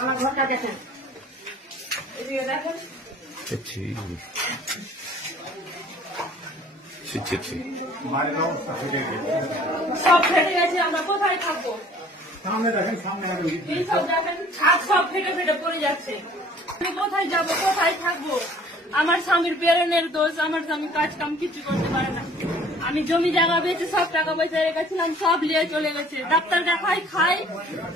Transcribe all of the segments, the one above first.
আমার ঘরটা দেখেন সব ফেটে গেছে। আমরা কোথায় থাকবো? সামনে দেখেন, সামনে এই সব দেখেন, ছাদ সব ফেটে ফেটে পড়ে যাচ্ছে। আমি কোথায় যাবো, কোথায় থাকবো? আমার স্বামীর বেরেনের দোষ, আমার স্বামী কাজ কাম কিছু করতে পারে না। আমি জমি জায়গা বেঁচে সব টাকা পয়সা রেখেছিলাম, সব নিয়ে চলে গেছে। ডাক্তার দেখাই খাই,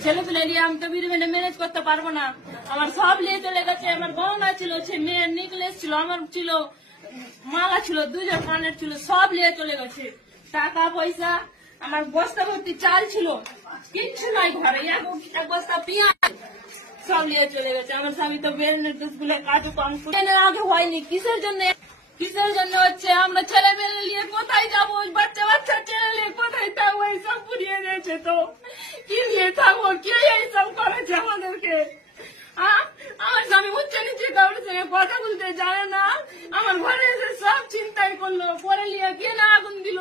ছেলে পেলে নিয়ে আমি তো বিড়ি ম্যানেজ করতে পারবো না। আমার সব নিয়ে চলে গেছে। আমার গহনা ছিল, মেয়ের নেকলেস ছিল, আমার ছিল মালা ছিল, 2 কানের ছিল, সব নিয়ে চলে গেছে। টাকা পয়সা, আমার বস্তা ভর্তি চাল ছিল, কিচ্ছু নাই ঘরে। এক বস্তা পেঁয়াজ সব নিয়ে চলে গেছে। আমার স্বামী তো বেরেনের দোষ গুলো কাজু কম আগে হয়নি। কিসের জন্য হচ্ছে? আমরা ছেলে মেলে নিয়ে কোথায় যাবো? বাচ্চা ছেলে নিয়ে কোথায় থাকবো? এইসব পুড়িয়ে দিয়েছে। তো কি নিয়ে থাকবো? কে এইসব করেছে আমাদেরকে? আমার স্বামী উচ্চ নিচে কাউরের সঙ্গে কথা বলতে জানে না। আমার ঘরে এসে সব চিন্তাই করলো, পরে নিয়ে কে না আগুন দিল,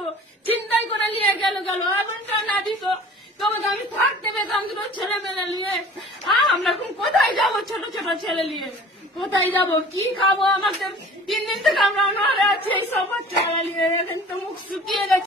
চিন্তাই করে নিয়ে গেল। আগুনটা না দিত তখন আমি থাকতে পেতাম দুটো ছেলে মেলে নিয়ে। আমরা কোথায় যাবো? ছোট ছেলে নিয়ে কোথায় যাবো? কি খাবো? আমাকে 3 দিন থেকে আমরা অনাহারে আছি। এই সব বাচ্চারা নিয়ে এখন তো মুখ শুকিয়ে গেছে।